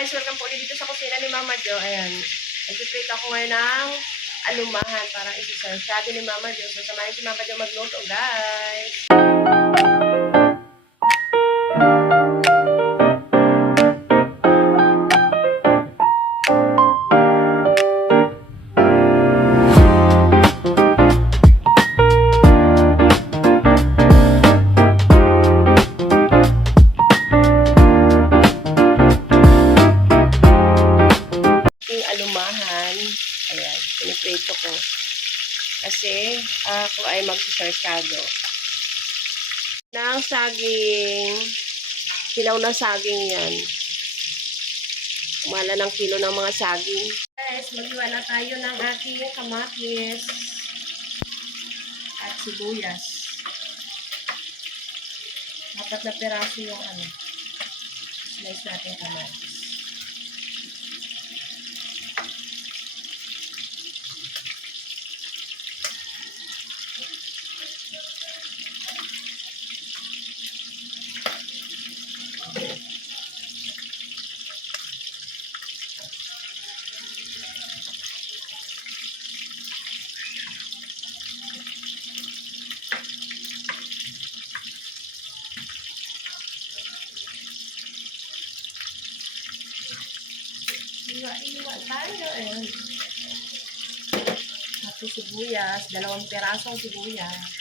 guys! Welcome po ulit dito sa kusina ni Mama Jo. Ayan. Nag-prepare ako ngayon ng alumahan para isi-serve. Sabi ni Mama Jo. So, samahin si Mama Jo magluto, guys. Alumahan. Ayan, piniprito ko. Kasi ako ay magsisarsado. Ng saging. Kilaw na saging yan. Umala ng kilo ng mga saging. Guys, maghiwa na tayo ng ating kamatis at sibuyas. 4 na piraso yung slice natin kamatis. Iwa tayo. Ayan. Tapos sibuyas. 2 pirasong sibuyas.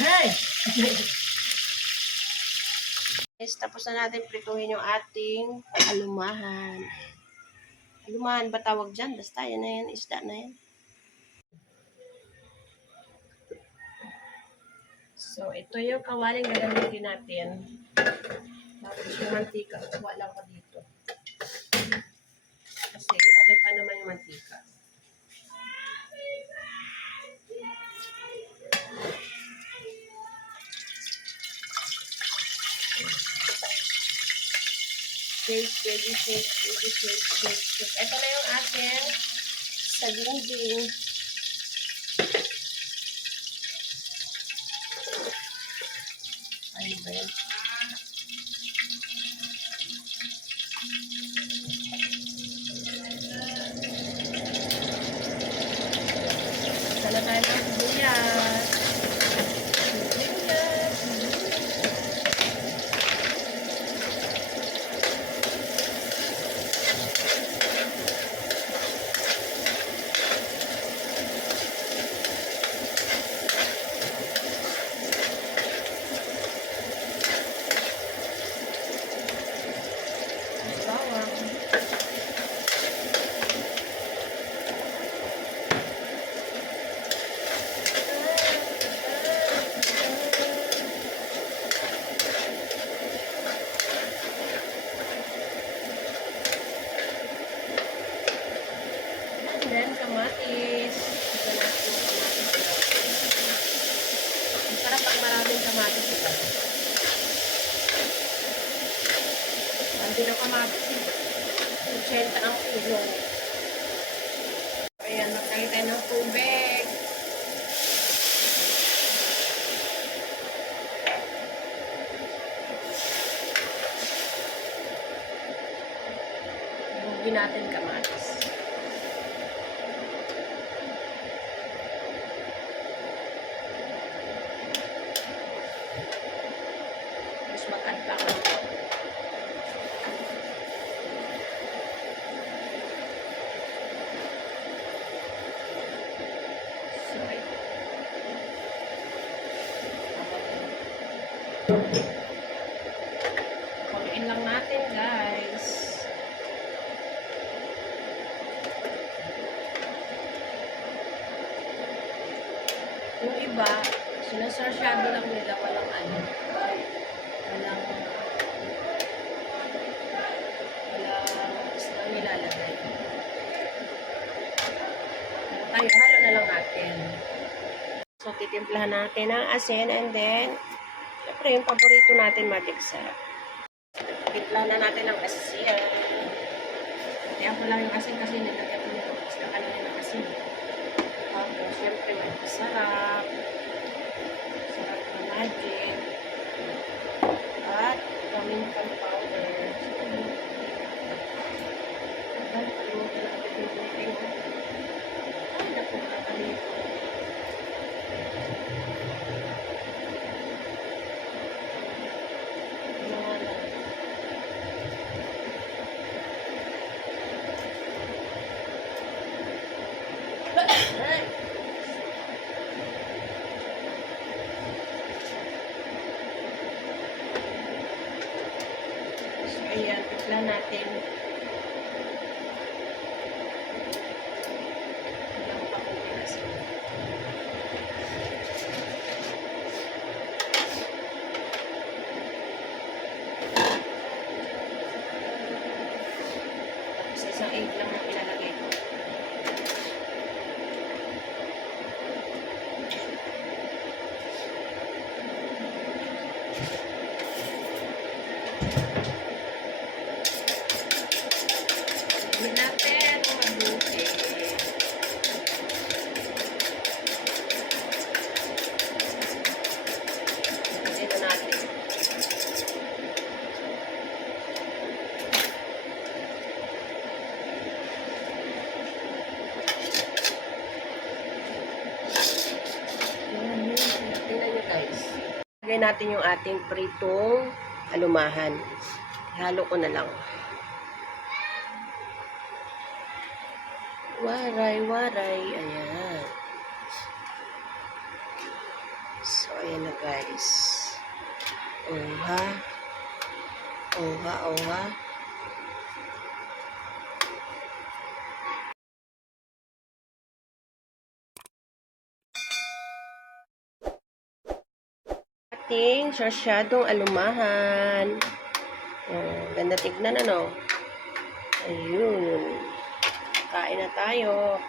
Hey! Yes, tapos na natin prituhin yung ating alumahan. Alumahan ba tawag dyan? Basta yan na yan, isda na yan. So, ito yung kawaling gagamitin natin. Tapos yung mantika, wala ko dito. Kasi okay pa naman yung mantika. Shake. Ito na yung ating saging. Ano ba yun? Sana tayo ng sibuyas. Then, kamatis. Ito na yung kamatis. Ang sarap pag maraming kamatis ito. Hindi na kamatis eh. 80 ang kilo. Ayan, magkakita tayo ng tubig. Ibugin natin kamatis. Mag-add lang ako. So, Haluin lang natin, guys. Yung iba, sinasarsyado lang nila, walang isang nilalagay. Tayo, halo na lang natin. So, titimplahan natin ang asin and then, syempre yung paborito natin, magic sarap. Timplahan na natin ang asin. Kaya ko lang yung asin kasi nilagyan ko nito. Basta ka na ng asin. Tapos, syempre, magic sarap. Sarap na magic. At, pamintan powder. Nakalimutan na natin yung piniting. Ay, naku, nakalimutan. So, ayan, tipla natin. Ilang pa kong pinasin. Tapos isang egg lang na pinalagay ko. Gawin natin ang mabuti. Dito natin. Tingnan nyo guys. Lagay natin yung ating pritong alumahan. Halo ko na lang. Waray, waray. Ayan. So, ayan na guys. Oha. Oha, oha. Ating sarsyadong alumahan. Oh, ganda tignan ano. Ayun. Kain na tayo.